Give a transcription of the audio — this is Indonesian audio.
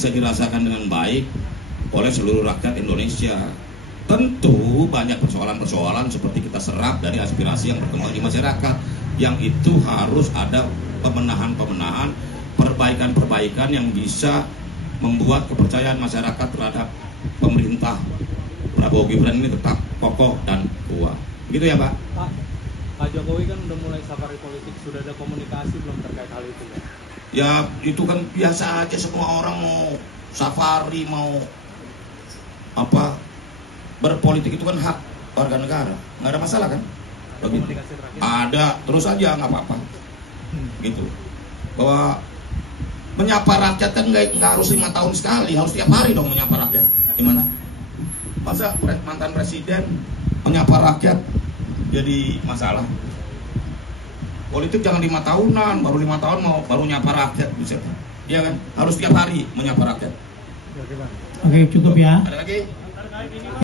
bisa dirasakan dengan baik oleh seluruh rakyat Indonesia. Tentu banyak persoalan-persoalan seperti kita serap dari aspirasi yang berkembang di masyarakat, yang itu harus ada pemenahan-pemenahan, perbaikan-perbaikan yang bisa membuat kepercayaan masyarakat terhadap pemerintah Prabowo Gibran ini tetap kokoh dan kuat. Begitu ya Pak? Pak Jokowi kan udah mulai safari politik, sudah ada komunikasi belum terkait hal itu ya? Ya itu kan biasa aja, semua orang mau safari, mau apa, berpolitik itu kan hak warga negara, nggak ada masalah kan? Begitu. Ada, terus aja nggak apa-apa. Gitu. Bahwa menyapa rakyat kan nggak harus 5 tahun sekali, harus tiap hari dong menyapa rakyat. Gimana? Masa mantan presiden menyapa rakyat jadi masalah? Politik jangan 5 tahunan, baru 5 tahun mau baru nyapa rakyat, bisa? Iya kan? Harus tiap hari menyapa rakyat. Oke, cukup ya. Ada lagi?